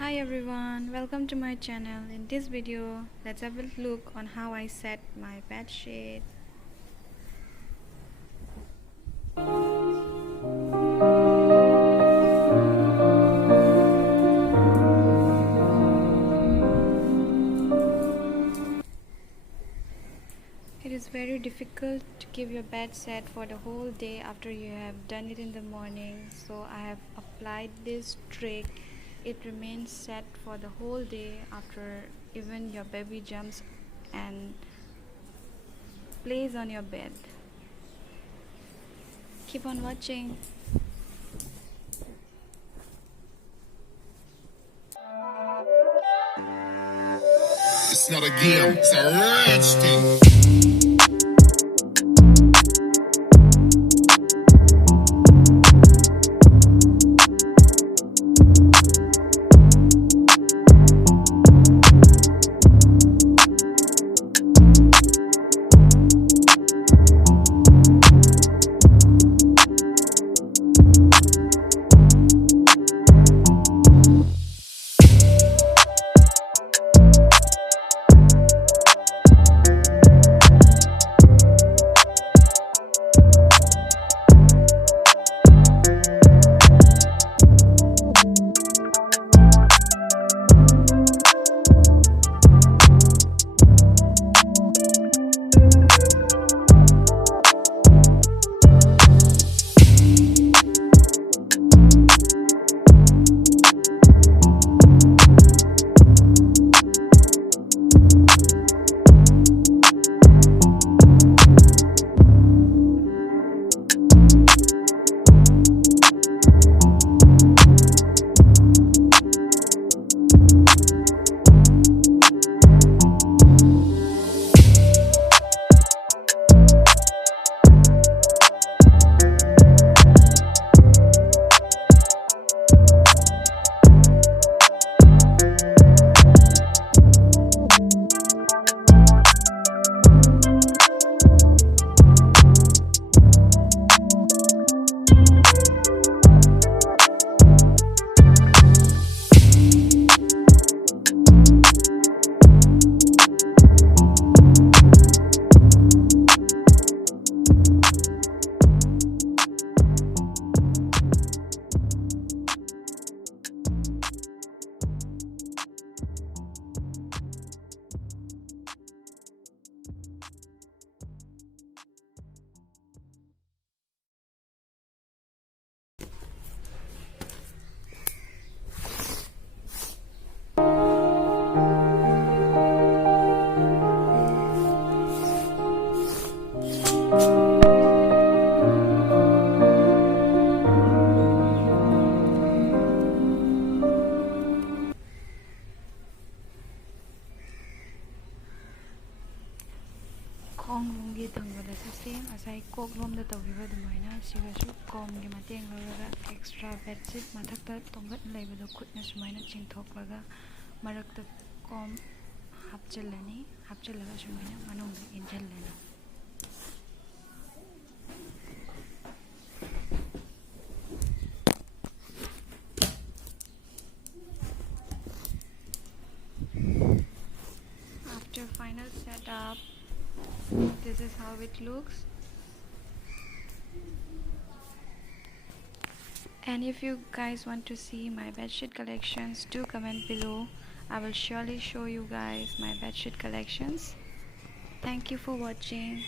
Hi everyone, welcome to my channel. In this video, let's have a look on how I set my bed sheet. It is very difficult to keep your bed set for the whole day after you have done it in the morning. So I have applied this trick. It remains set for the whole day after even your baby jumps and plays on your bed. Keep on watching. It's not a game, it's a rich thing. Khong lunggi thangwada same asai kok lomda tawgiba dumaina sigasu komgi mateng laraga extra bedsheet mathakta tongat leibado khutna sumaina chingthoklaga marakta kom hapchalaga sumaina manungda injallani. After final setup, this is how it looks. And if you guys want to see my bedsheet collections, do comment below. I will surely show you guys my bedsheet collections. Thank you for watching.